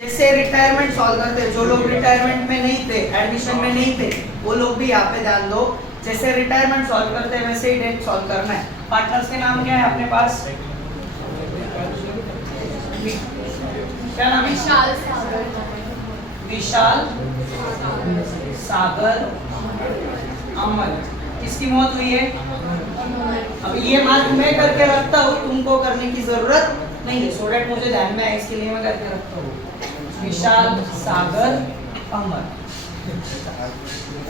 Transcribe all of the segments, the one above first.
जैसे retirement solve करते हैं, जो लोग रिटायरमेंट में नहीं थे, एडमिशन में नहीं थे, वो लोग भी यहाँ पे ध्यान दो। जैसे रिटायरमेंट सॉल्व करते हैं वैसे ही डेट सॉल्व करना है। पार्टनर्स के नाम क्या है अपने पास? क्या नाम है? विशाल, सागर, अमन। किसकी मौत हुई है? अब ये मार्क मैं करके रखता हूँ, तुमको करने की जरूरत नहीं है। सो डेट मुझे ध्यान में है, इसके लिए मैं करके रखता हूँ। विशाल, सागर, अमर।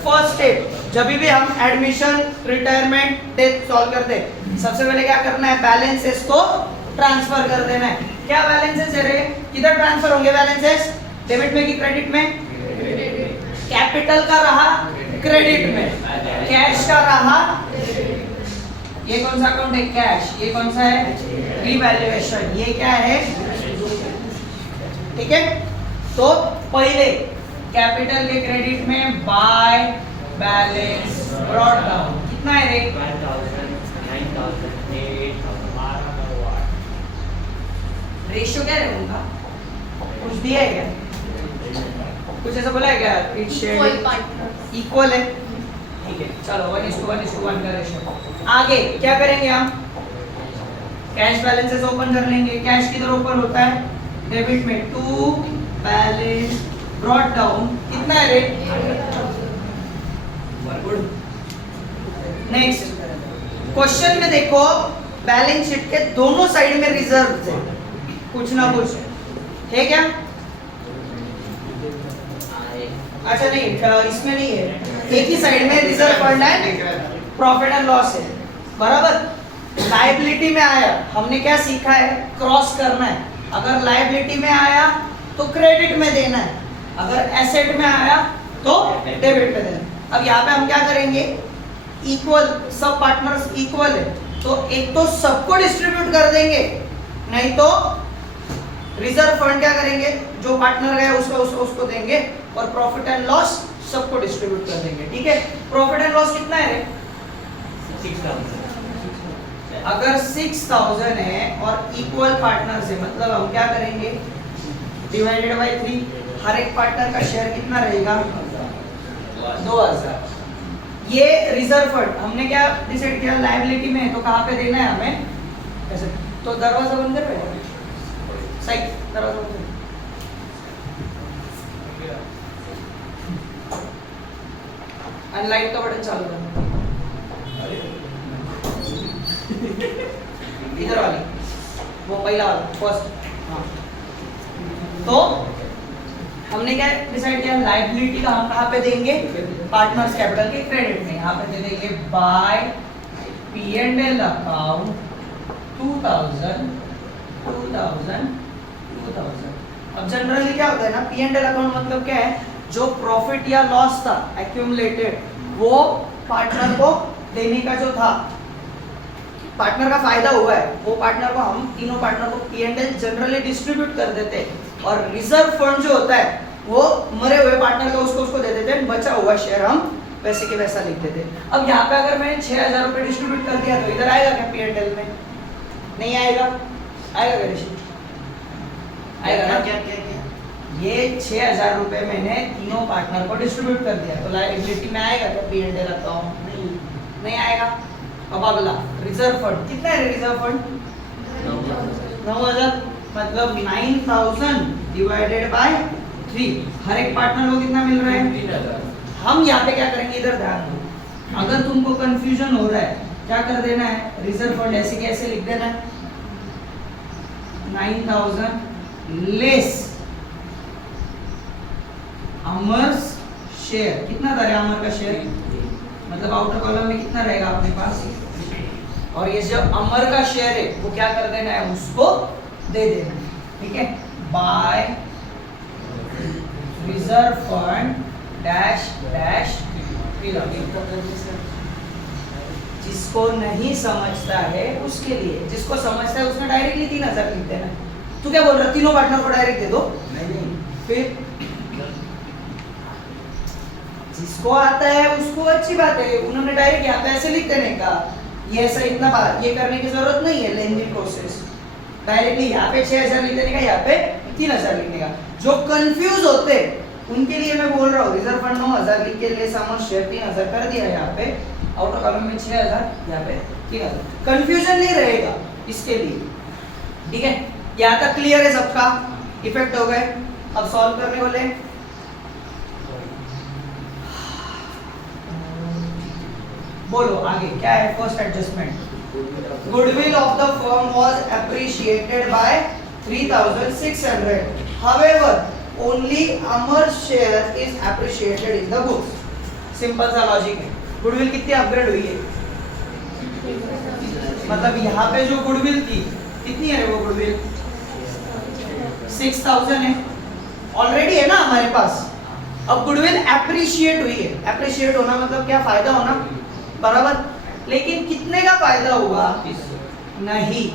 फर्स्ट स्टेप, जब भी हम एडमिशन, रिटायरमेंट, डेथ सॉल्व करते हैं, सबसे पहले क्या करना है? बैलेंसेस को ट्रांसफर कर देना है। क्या बैलेंसेस है रे? किधर ट्रांसफर होंगे बैलेंसेस? डेबिट में कि क्रेडिट में? कैपिटल का रहा क्रेडिट में, कैश का रहा। ये कौन सा अकाउंट है? कैश। ये कौन सा है? रिवैल्यूएशन। ये क्या है? ठीक है। तो पहले कैपिटल के क्रेडिट में बाय बैलेंस ब्रॉट डाउन कितना है रे? 9,000, रेशियो क्या है उनका? कुछ दिया है क्या? कुछ ऐसा बोला है क्या? इट्स इक्वल है। ठीक है, चलो 1:1 का रेशियो। आगे क्या करेंगे हम? कैश बैलेंसेस ओपन कर लेंगे। कैश किधर ओपन होता है? डेबिट में। टू बैलेंस ब्रॉट डाउन कितना है रे? गुड। नेक्स्ट क्वेश्चन में देखो, बैलेंस शीट के दोनों साइड में रिजर्व है, कुछ ना कुछ है क्या? अच्छा नहीं, इसमें नहीं है, एक ही साइड में रिजर्व फंड है, प्रॉफिट एंड लॉस है, बराबर। लायबिलिटी में आया, हमने क्या सीखा है? क्रॉस करना है। अगर लायबिलिटी में आया तो क्रेडिट में देना है, अगर एसेट में आया तो डेबिट में देना है। अब यहाँ पे हम क्या करेंगे? इक्वल, सब पार्टनर्स इक्वल है, तो एक तो सबको डिस्ट्रीब्यूट कर देंगे, नहीं तो रिजर्व फंड क्या करेंगे? जो पार्टनर गया उसको देंगे, और प्रॉफिट एंड लॉस सबको डिस्ट्रीब्यूट कर देंगे। ठीक है। प्रॉफिट एंड लॉस कितना है रे? 6,000। अगर 6,000 है और इक्वल पार्टनर्स है, मतलब हम क्या करेंगे? Divided by 3। हर एक पार्टनर का शेयर कितना रहेगा? 2,000। ये रिजर्व फंड हमने क्या डिसाइड किया? लायबिलिटी में है, तो कहाँ पे देना है हमें? ऐसे। तो दरवाजा बंद कर बेटा, सही, दरवाजा बंद कर। और लाइट का बटन चालू करना, इधर वाली, वो पहला वाला, फर्स्ट। हाँ, तो हमने क्या डिसाइड किया? लायबिलिटी का हम कहाँ पे देंगे? पार्टनर्स कैपिटल के क्रेडिट में। यहाँ पे दे देंगे बाय P&L अकाउंट 2,000, 2,000, 2,000। अब जनरली क्या होता है ना, P&L अकाउंट मतलब क्या है? जो प्रॉफिट या लॉस था एक्यूमुलेटेड, वो पार्टनर को देने का जो था, पार्टनर का फायदा हुआ है, वो पार्टनर को, हम तीनों पार्टनर को P&L जनरली डिस्ट्रीब्यूट कर देते हैं। और रिजर्व फंड जो होता है वो मरे हुए पार्टनर का उसको दे देते हैं, बचा हुआ शेयर हम वैसे के वैसा लिख देते हैं। अब यहाँ पे अगर मैंने 6,000 रुपए डिस्ट्रीब्यूट कर दिया तो इधर आएगा क्या P&L में? नहीं आएगा। आएगा क्या ऋषि? आएगा ना? क्या क्या क्या? ये 6,000 रुपए मैंने तीनों पार्टनर को डिस्ट्रीब्यूट कर दिया, तो लायबिलिटी में आएगा क्या P&L अकाउंट? नहीं आएगा। अब अगला रिजर्व फंड कितना है? रिजर्व फंड 9,000, मतलब 9,000 डिवाइडेड बाय 3। हर एक पार्टनर को कितना मिल रहा है? 3,000। हम यहाँ पे क्या करेंगे? इधर ध्यान दो, अगर तुमको कंफ्यूजन हो रहा है, क्या कर देना है? रिजर्व फंड ऐसे कैसे लिख देना है? 9,000 लेस अमर्स शेयर। कितना था अमर का शेयर? मतलब आउटर कॉलम में कितना रहेगा अपने पास? और ये जो अमर का शेयर है वो क्या कर देना है? उसको दे देना है। ठीक है। By reserve fund dash dash. जिसको नहीं समझता है उसके लिए, जिसको समझता है उसने डायरेक्टली 3,000 लिख देना। तू क्या बोल रहा? तीनों पार्टनर को डायरेक्ट दे दो? नहीं, फिर जिसको आता है उसको अच्छी बात है, उन्होंने डायरेक्ट यहाँ पे ऐसे लिख देने का। ये ऐसा इतना ये करने की जरूरत नहीं है, लेंदी प्रोसेस। डायरेक्टली यहाँ पे 6,000 लिख देने का, यहाँ पे 3000 लिखने का। जो कंफ्यूज होते उनके लिए मैं बोल रहा हूँ रिजर्व फंड 9000 लिख के ले सामान शेयर 3000 कर दिया यहाँ पे, आउटर कॉलम में 6000, यहाँ पे 3000। कंफ्यूजन नहीं रहेगा इसके लिए, ठीक है। यहाँ तक क्लियर है सबका, इफेक्ट हो गए। अब सॉल्व करने वाले बोलो आगे क्या है। First adjustment, goodwill of the firm was appreciated by 3600, however only Amar share is appreciated in the books. Simple सा लॉजिक है। गुडविल कितनी अपग्रेड हुई है, मतलब यहाँ पे जो गुडविल थी कितनी है वो गुडविल 6000 है, ऑलरेडी है ना हमारे पास। अब गुडविल एप्रिशिएट हुई है, एप्रिशिएट होना मतलब क्या, फायदा होना, बराबर। लेकिन कितने का फायदा हुआ, नहीं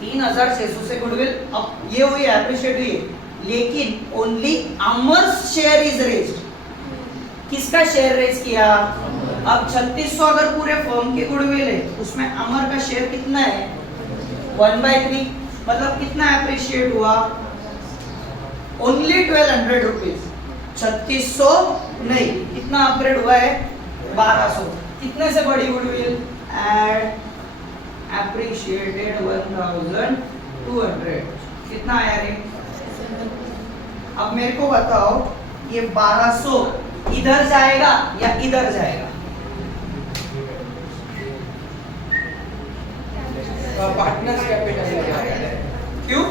3600 से गुडविल अब ये हुई है, एप्रिशिएट हुई है, लेकिन ओनली अमर्स शेयर इज रेज्ड। किसका शेयर रेज किया, अब 3600 अगर पूरे फर्म के गुडविल है उसमें अमर का शेयर कितना है 1/3, मतलब कितना एप्रिशिएट हुआ, ओनली 1200 रुपीज। 3600 नहीं, कितना अपग्रेड हुआ है 1200। कितने से बड़ी गुडविल, एड एप्रिशिएटेड 1200, कितना आया रे। अब मेरे को बताओ ये 1200 इधर जाएगा या इधर जाएगा, पार्टनर्स कैपिटल में जाएगा। क्यों,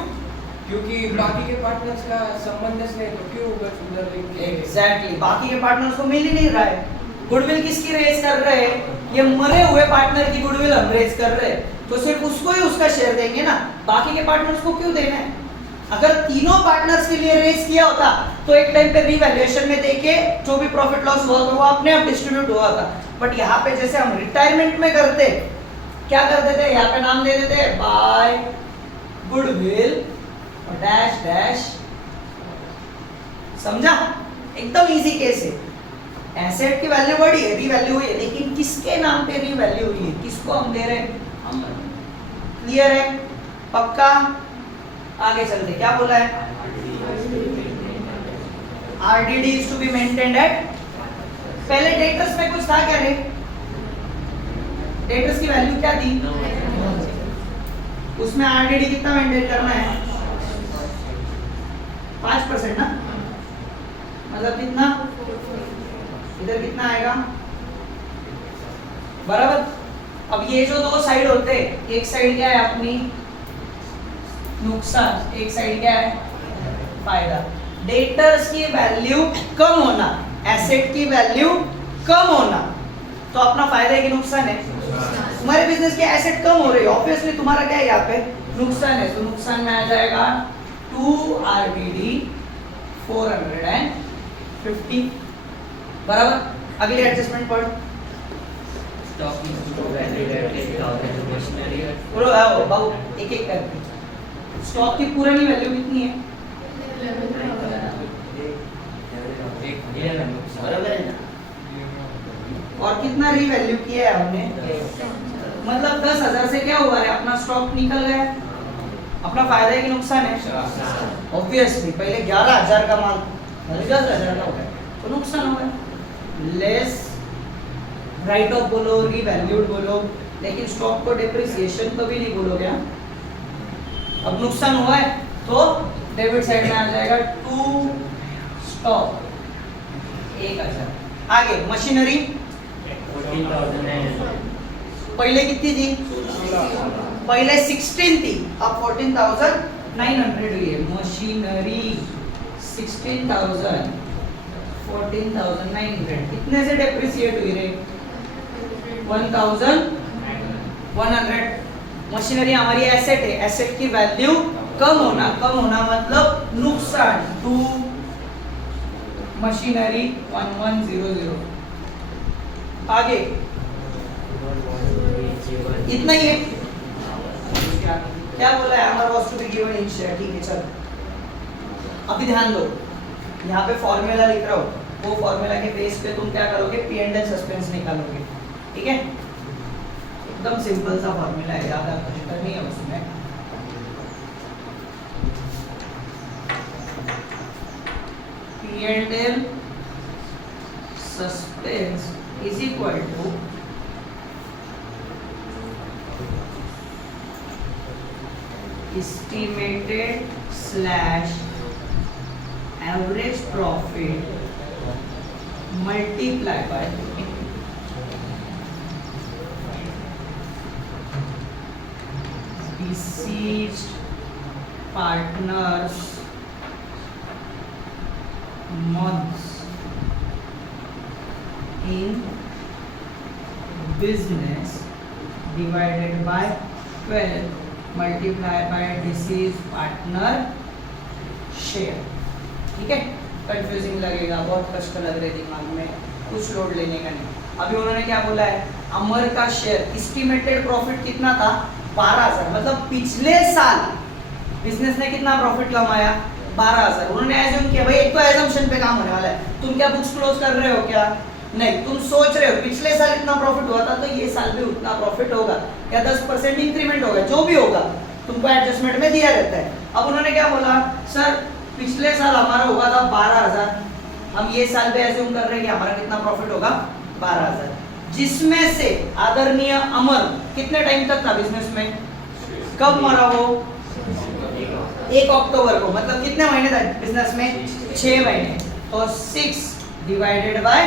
क्योंकि बाकी के पार्टनर्स का संबंध नहीं, तो क्यों उधर लिंक एग्जैक्टली बाकी के पार्टनर्स को मिल ही नहीं रहा है। गुडविल किसकी रेज कर रहे हैं, ये मरे हुए पार्टनर की गुडविल हम रेज कर रहे हैं, तो सिर्फ उसको ही उसका शेयर देंगे ना, बाकी के पार्टनर्स को क्यों देना है। अगर तीनों पार्टनर्स के लिए रेज किया होता तो एक टाइम पे रीवैल्यूएशन में देके जो भी प्रॉफिट लॉस हुआ वो अपने आप डिस्ट्रीब्यूट हुआ था। बट यहाँ पे जैसे हम रिटायरमेंट में करते, क्या करते थे, यहाँ पे नाम दे देते बाय गुडविल और डैश डैश, समझा, एकदम इजी केस है। एसेट की वैल्यू बढ़ी है, रीवैल्यू हुई है, लेकिन किसके नाम पे रीवैल्यू हुई है, किसको हम दे रहे हैं, हम। क्लियर है, पक्का। आगे चलते, क्या बोला है, RDD is to be maintained at, पहले डेटर्स में कुछ था क्या रे, डेटर्स की वैल्यू क्या थी, उसमें RDD कितना मेंटेन करना है 5% ना, मतलब कितना, इधर कितना आएगा, बराबर। अब ये जो दो साइड होते हैं, एक साइड क्या है अपनी नुकसान, एक साइड क्या है फायदा। डेटर्स की वैल्यू कम होना, एसेट की वैल्यू कम होना, तो अपना फायदा है कि नुकसान है, तुम्हारे बिजनेस के एसेट कम हो रही है, ऑब्वियसली तुम्हारा क्या है यहाँ पे नुकसान है, तो नुकसान में आ जाएगा 2 RDD 450, बराबर। अगली एडजस्टमेंट पढ़, बोलो आओ बाबू एक एक करके। स्टॉक की पुरानी वैल्यू कितनी है, बराबर है ना, और कितना रीवैल्यू किया है हमने, मतलब 10,000 से क्या हुआ है, अपना स्टॉक निकल गया, अपना फायदा है कि नुकसान है, ऑब्वियसली पहले 11,000 का माल 10,000 का हो गया तो नुकसान हो गया। लेस राइट ऑफ बोलो, रीवैल्यूड बोलो, लेकिन स्टॉक को डिप्रिसिएशन तो भी नहीं बोलोगे। अब नुकसान हुआ है तो डेबिट साइड में आ जाएगा 2 स्टॉक 1000। आगे मशीनरी पहले कितनी थी, पहले 16 थी, अब 14,900 हुई है। मशीनरी 16,000 14,900 कितने से डेप्रिसिएट हुई रे 1,100। मशीनरी हमारी एसेट है, एसेट की वैल्यू कम होना मतलब नुकसान, 2 मशीनरी 1100। आगे इतना ही है, क्या बोला है, हमारा was to be given in share, ठीक है। चलो अभी ध्यान दो, यहाँ पे फॉर्मूला लिख रहा हूँ, वो फॉर्मूला के बेस पे तुम क्या करोगे, P&L सस्पेंस निकालोगे, ठीक है। एकदम सिंपल सा फॉर्मूला है, ज्यादा कष्ट नहीं है उसमें। P&L suspense is equal to estimated slash average profit multiply by deceased partners months in business divided by 12 multiply by deceased partner share. ठीक है, कंफ्यूजिंग लगेगा, बहुत कष्ट लग रहे दिमाग में, कुछ लोड लेने का नहीं। अभी उन्होंने क्या बोला है, अमर का शेयर एस्टिमेटेड प्रॉफिट कितना था 12,000, मतलब पिछले साल बिजनेस ने कितना प्रॉफिट कमाया 12,000। उन्होंने एज्यूम किया, भाई एक तो एजम्पशन पे काम होने वाला है, तुम क्या बुक्स क्लोज कर रहे हो क्या, नहीं, तुम सोच रहे हो पिछले साल इतना प्रॉफिट हुआ था तो ये साल भी उतना प्रॉफिट होगा या 10% इंक्रीमेंट होगा, जो भी होगा तुमको एडजस्टमेंट में दिया रहता है। अब उन्होंने क्या बोला, सर पिछले साल हमारा हुआ था 12,000, हम ये साल भी एज्यूम कर रहे हैं कि हमारा कितना प्रॉफिट होगा 12,000, जिसमें से आदरणीय अमर कितने टाइम तक था बिजनेस में, कब मरा वो 1 अक्टूबर को, मतलब कितने महीने था बिजनेस में 6 महीने, तो 6 डिवाइडेड बाय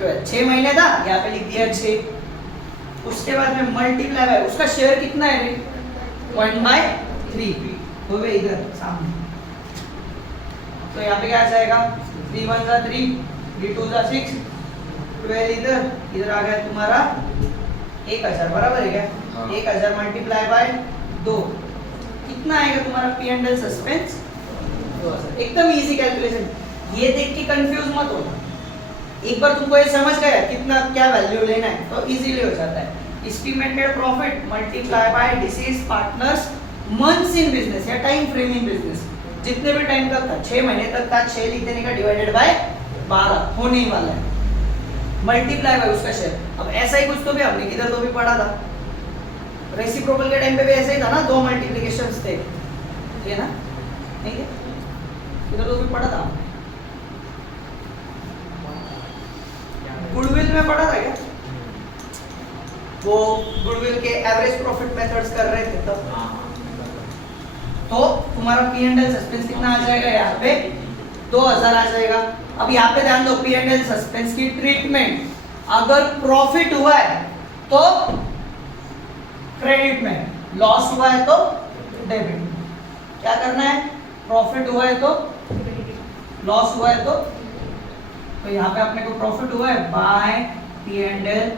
12, 6 महीने था, यहाँ पे लिख दिया 6। उसके बाद में मल्टीप्लाई बाय उसका शेयर कितना है 1/3 हो गया इधर सामने, तो यहाँ पे क्या आ जाएगा 3 1 जा 3, 3 2 जा 6, 12 इधर आ गया तुम्हारा 1,000, बराबर है क्या, 1,000 मल्टीप्लाई बाय 2 कितना आएगा तुम्हारा P&L सस्पेंस 2,000। एकदम इजी कैलकुलेशन, ये देख के कंफ्यूज मत होना, एक बार तुमको ये समझ गया कितना क्या वैल्यू लेना है तो इजीली हो जाता है। Estimated profit multiply by disease partners months in business या टाइम फ्रेम इन बिजनेस, जितने भी टाइम तक था 6 महीने तक था, 6 लिख देने का डिवाइडेड बाय 12 होने ही वाला है, मल्टीप्लाई बाय उसका शेयर। अब ऐसा ही कुछ तो भी हमने किधर तो भी पढ़ा था, रेसिप्रोकल के टाइम पे भी ऐसा ही था ना, 2 मल्टीप्लिकेशंस थे, ठीक है ना, नहीं है किधर तो भी पढ़ा था, गुडविल में पढ़ा था क्या, वो गुडविल के एवरेज प्रॉफिट मेथड्स कर रहे थे तब, तो तुम्हारा P&L सस्पेंस कितना आ जाएगा यहाँ पे 2,000 आ जाएगा। अब यहाँ पे ध्यान दो, P&L सस्पेंस की ट्रीटमेंट, अगर प्रॉफिट हुआ है तो क्रेडिट में, लॉस हुआ है तो डेबिट में। क्या करना है, प्रॉफिट हुआ है तो, लॉस हुआ है तो यहाँ पे अपने को प्रॉफिट हुआ है बाय P&L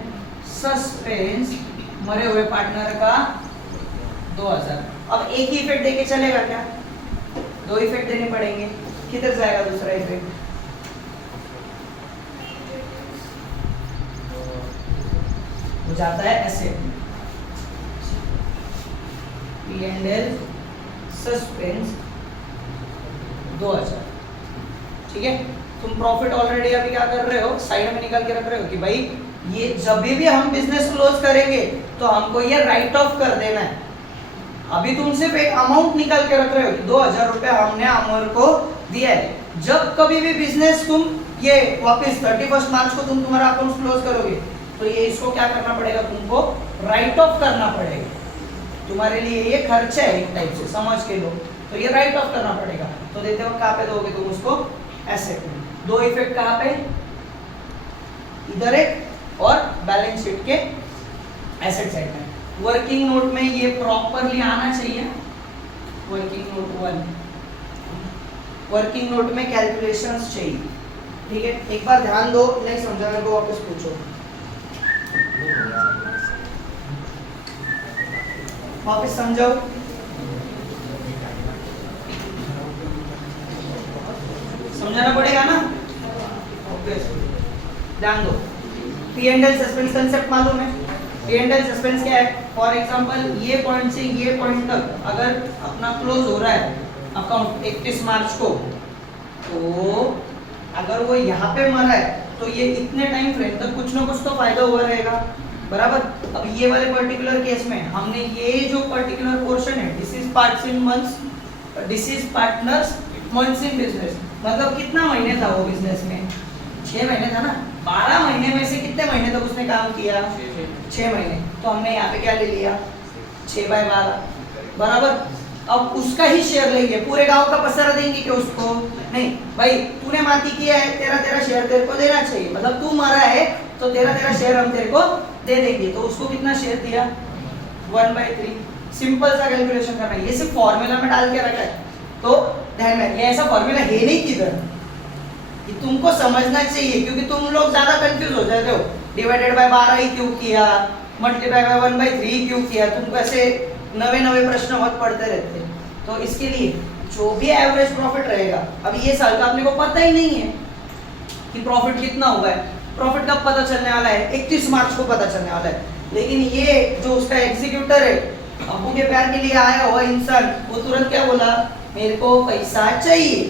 सस्पेंस मरे हुए पार्टनर का 2,000। अब एक ही इफेक्ट देके चलेगा क्या, 2 इफेक्ट देने पड़ेंगे, किधर जाएगा दूसरा इफेक्ट, वो जाता है ऐसे, P&L सस्पेंस 2,000, ठीक है। तुम प्रॉफिट ऑलरेडी अभी क्या कर रहे हो, साइड में निकाल के रख रहे हो कि भाई ये जब भी हम बिजनेस क्लोज करेंगे तो हमको ये राइट ऑफ कर देना है। अभी तुम सिर्फ एक अमाउंट निकाल के रख रहे हो कि 2,000 रुपए हमने अमर को दिया है, जब कभी भी बिजनेस तुम ये वापस 31 मार्च को तुम तुम्हारा अकाउंट क्लोज करोगे तो ये इसको क्या करना पड़ेगा, तुमको राइट ऑफ करना पड़ेगा। तुम्हारे लिए ये खर्चा है एक टाइप से, समझ के लो, तो ये राइट ऑफ करना पड़ेगा। तो देते वक्त कहाँ पे दोगे तुम उसको, एसेट में। 2 इफेक्ट कहाँ पे, इधर एक और बैलेंस शीट के एसेट साइड में। वर्किंग नोट में ये प्रॉपरली आना चाहिए, वर्किंग नोट 1, वर्किंग नोट में कैलकुलेशंस चाहिए, ठीक है। एक बार ध्यान दो, नहीं समझा मेरे को वापस पूछो, वापस समझाओ। समझाना पड़ेगा ना, ध्यान दो। P&L सस्पेंस कंसेप्ट मालूम है, P&L सस्पेंस क्या है, फॉर एग्जांपल ये पॉइंट से ये पॉइंट तक अगर अपना क्लोज हो रहा है अकाउंट 31 मार्च को, तो अगर वो यहाँ पे मरा है तो ये इतने टाइम फ्रेम तक कुछ ना कुछ तो फायदा हुआ रहेगा, बराबर। अब ये वाले पर्टिकुलर केस में हमने ये जो पर्टिकुलर पोर्शन है, this is parts in months, this is partners months in business, मतलब कितना महीने था वो बिजनेस में? 6 महीने था ना। 12 महीने में से कितने महीने तक उसने काम किया? 6 महीने। तो हमने यहाँ पे क्या ले लिया? 6/12 बराबर। अब उसका ही शेयर लेंगे, पूरे गांव का पसारा देंगे कि उसको नहीं। भाई तूने माती किया है, तेरा शेयर तेरे को देना चाहिए, मतलब तू मरा है तो तेरा शेयर हम तेरे को दे देंगे। तो उसको कितना शेयर दिया? 1/3। सिंपल सा कैलकुलेशन करना है, ये सिर्फ फॉर्मूला में डाल के रखा है। तो ध्यान में, ये ऐसा फॉर्मूला है नहीं किधर, कि तुमको समझना चाहिए, क्योंकि तुम लोग ज्यादा कंफ्यूज हो जाते हो। डिवाइडेड बाय 12 ही क्यों किया, मल्टीप्लाई बाय 1/3 क्यों किया, तुमको ऐसे नवे प्रश्न बहुत पढ़ते रहते हैं। तो इसके लिए जो भी एवरेज प्रॉफिट रहेगा, अब ये साल का अपने को पता ही नहीं है कि प्रॉफिट कितना हुआ है। प्रॉफिट कब पता चलने वाला है? 31 मार्च को पता चलने वाला है। लेकिन ये जो उसका एग्जीक्यूटर है, अबू के प्यार के लिए आया हुआ इंसान, वो तुरंत क्या बोला? मेरे को पैसा चाहिए।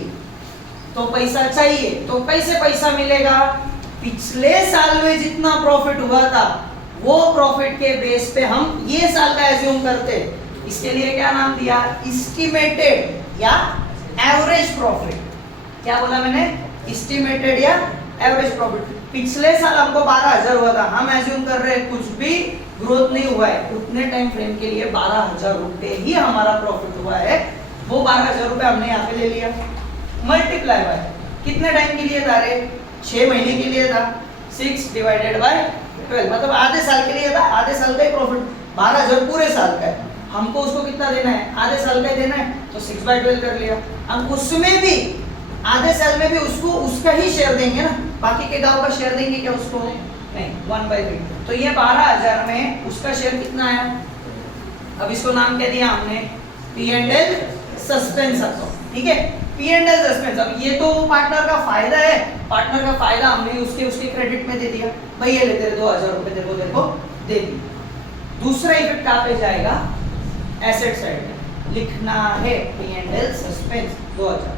तो पैसा चाहिए तो कैसे पैसा मिलेगा? पिछले साल में जितना प्रॉफिट हुआ था वो प्रॉफिट के बेस पे हम ये साल का एज्यूम करते। इसके लिए क्या नाम दिया? एस्टिमेटेड या एवरेज प्रॉफिट। क्या बोला मैंने? एस्टिमेटेड या एवरेज प्रॉफिट। पिछले साल हमको 12,000 हुआ था, हम एज्यूम कर रहे हैं कुछ भी ग्रोथ नहीं हुआ है, उतने टाइम फ्रेम के लिए 12,000 रुपए ही हमारा प्रॉफिट हुआ है। वो 12,000 रुपए हमने यहाँ पे ले लिया, मल्टीप्लाई बाय कितने टाइम के लिए था रे? 6 महीने के लिए था। 6/12 मतलब आधे साल के लिए था। आधे साल का ही प्रॉफिट 12,000 पूरे साल का है, हमको उसको कितना देना है? आधे साल का ही देना है, तो 6/12 कर लिया। हम उसमें भी आधे साल में भी उसको उसका ही शेयर देंगे ना, बाकी के गांव का शेयर देंगे क्या उसको? नहीं, 1/3। तो ये 12,000 में उसका शेयर कितना आया? अब इसको नाम क्या दिया हमने? P&L suspense account. ठीक है, P&L सस्पेंस। अब ये तो पार्टनर का फायदा है, पार्टनर का फायदा हमने उसके क्रेडिट में दे दिया। भाई ये ले तेरे 2,000 रुपए तेरे को दे दी। दूसरा इफेक्ट कहाँ पे जाएगा? एसेट साइड में लिखना है P&L सस्पेंस 2,000।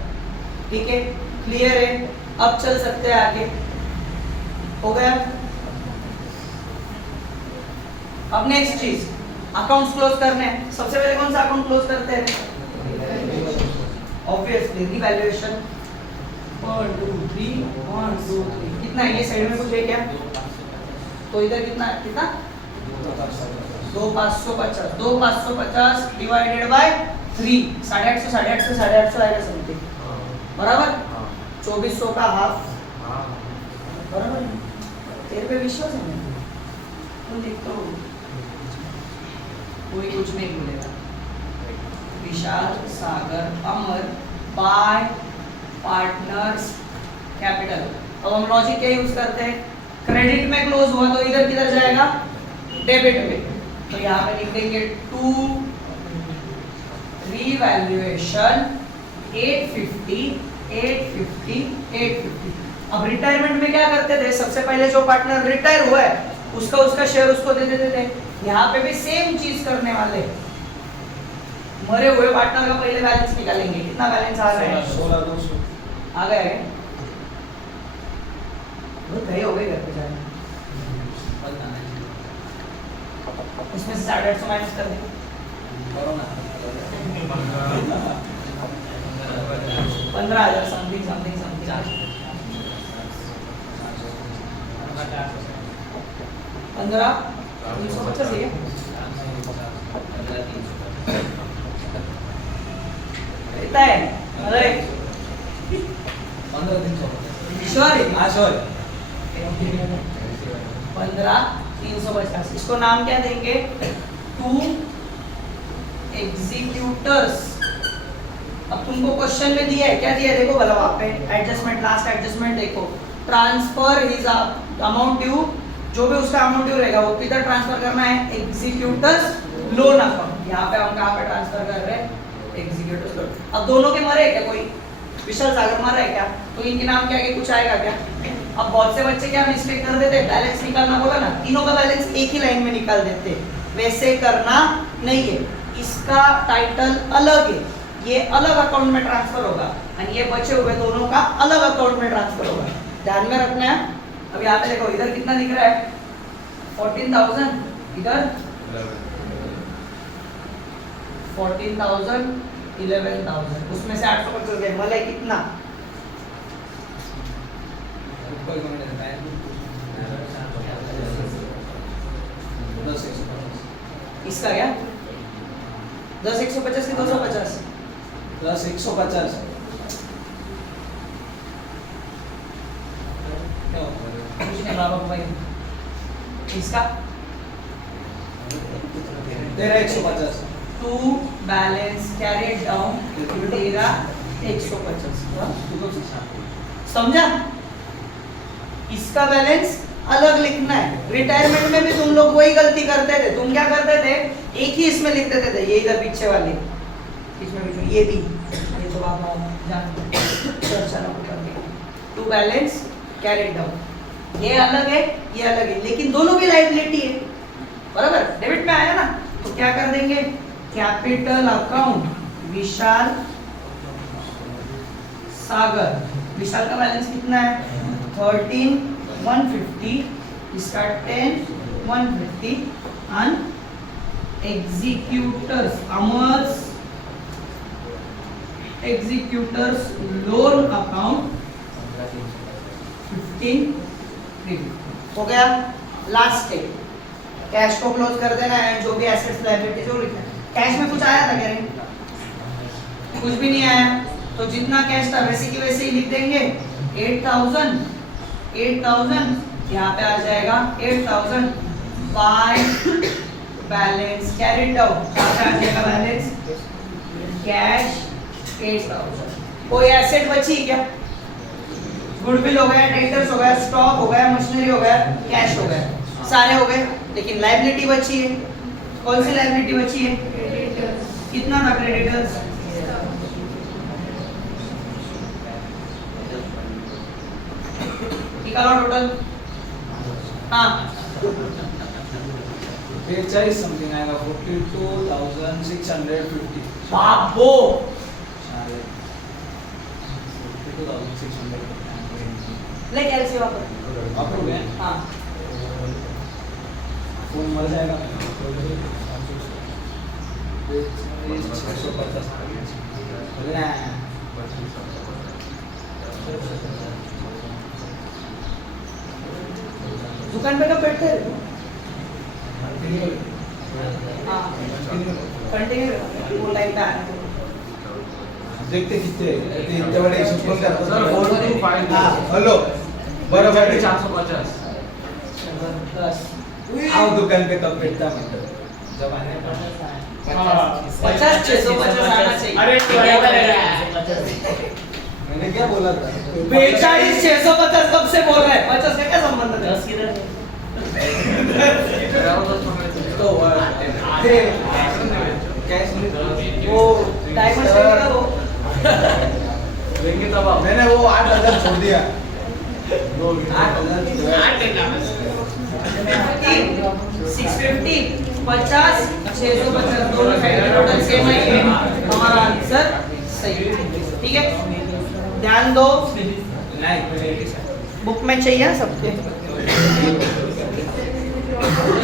ठीक है, क्लियर है? अब चल सकते हैं आगे। हो गया? अब नेक्स्ट चीज, अकाउंट्स क्लोज करने हैं। सबसे पहले कौन सा अकाउंट क्लोज करते हैं? Obviously revaluation. 1 2 3 1 2 3 कितना है? ये साइड में कुछ है क्या? तो इधर कितना 2,550 2,550 डिवाइडेड बाय 3 850 850 850 आएगा समथिंग, बराबर। 2400 का हाफ, बराबर। तेरे पे विश्वास है? तुम देख तो कोई कुछ नहीं बोलेगा। विशाल, सागर, अमर बाय पार्टनर्स कैपिटल। अब हम लॉजिक क्या यूज करते हैं? क्रेडिट में क्लोज हुआ तो इधर किधर जाएगा? डेबिट में। तो यहाँ पे लिख देंगे टू रीवैल्यूएशन 850 850 850। अब रिटायरमेंट में क्या करते थे? सबसे पहले जो पार्टनर रिटायर हुआ है उसका शेयर उसको दे देते थे। यहाँ पे भी सेम चीज करने वाले। मरे हुए पार्टनर का पहले बैलेंस निकालेंगे। कितना बैलेंस आ रहा है? 16,200 आ गया है? बहुत गए हो गए घर पे जाने। इसमें से 850 माइनस कर दें। 15,000 समथिंग समथिंग समथिंग 15 350 है। कितना है? अरे 15 है? हाँ श्योर। 15,350। इसको नाम क्या देंगे? Two executors. अब तुमको क्वेश्चन में दिया है, क्या दिया है? देखो भला वहां पे एडजस्टमेंट, लास्ट एडजस्टमेंट देखो। ट्रांसफर हिज अमाउंट ड्यू, जो भी उसका अमाउंट ड्यू रहेगा वो किधर ट्रांसफर करना है? Executors loan account. यहाँ पे हम कहाँ पे ट्रांसफर कर रहे हैं? Executors loan. अब दोनों के मरे क्या? कोई विशाल सागर मरा है क्या? तो इनके नाम क्या आगे कुछ आएगा क्या? अब बहुत से बच्चे क्या मिस्टेक कर देते, बैलेंस निकालना बोला ना, तीनों का बैलेंस एक ही लाइन में निकाल देते। वैसे करना नहीं है, इसका टाइटल अलग है, ये अलग अकाउंट में ट्रांसफर होगा और ये बचे हुए दोनों का अलग अकाउंट में ट्रांसफर होगा। ध्यान में रखना है। अब यहाँ पे देखो, इधर कितना दिख रहा है? 14,000, इधर 14,000 11,000 उसमें से 850 गए मतलब कितना ऊपर कौन रहता है 10 इसका क्या 10 150 की 250 10 150 कुछ नहीं बाबा को भाई इसका तेरा 150 टू बैलेंस कैरिड डाउन तेरा 150 समझा इसका बैलेंस अलग लिखना है रिटायरमेंट में भी तुम लोग वही गलती करते थे तुम क्या करते थे एक ही इसमें लिख देते थे ये इधर पीछे वाले इसमें ये भी ये तो आप जानते चर्चा ना करते टू बैलेंस कैरिड डाउन ये अलग है ये अलग है लेकिन दोनों भी लायबिलिटी है बराबर डेबिट में आया ना तो क्या कर देंगे कैपिटल अकाउंट विशाल सागर विशाल का बैलेंस कितना है 13,150 इसका 10,150 and executors loan account 15 हो गया लास्ट स्टेप कैश को क्लोज कर देना है जो भी एसेट्स लायबिलिटी जो लिखना है कैश में कुछ आया था क्या नहीं कुछ भी नहीं आया तो जितना कैश था वैसे की वैसे ही लिख देंगे 8,000 यहाँ पे आ जाएगा 8,000 बाय बैलेंस कैरिड डाउन आ जाएगा बैलेंस कैश 8,000 कोई एसेट बची क्या गुडविल हो गया डेटर्स हो गया स्टॉक हो गया मशीनरी हो गया कैश हो गया सारे हो गए लेकिन लायबिलिटी बची है कौन सी लायबिलिटी बची है कितना था क्रेडिटर्स निकालो टोटल हाँ 42 समथिंग आएगा 42,650 बाबो 42,650 ले कैलसी वापस आप हो गए हाँ फोन मर जाएगा 650 दुकान पे कब बैठते हैं हाँ कंटिन्यू वो लाइन पे आना देखते कितने इतने बड़े हिशोब कौन करता सर 425 हाँ हेलो बरोबर 450 आओ दुकान पे कब बैठता मतलब जब आने पर 50 650 आना चाहिए अरे मैंने क्या बोला था 42 650 कब से बोल रहे हैं 50 का क्या संबंध है 10 किधर तो थे कैश वो डायमंड से का वो लेंगे तब आप मैंने वो 8,000 छोड़ दिया 650 50 650 दोनों साइड का टोटल सेम है हमारा आंसर सही है ठीक है ध्यान दो नहीं बुक में चाहिए सबके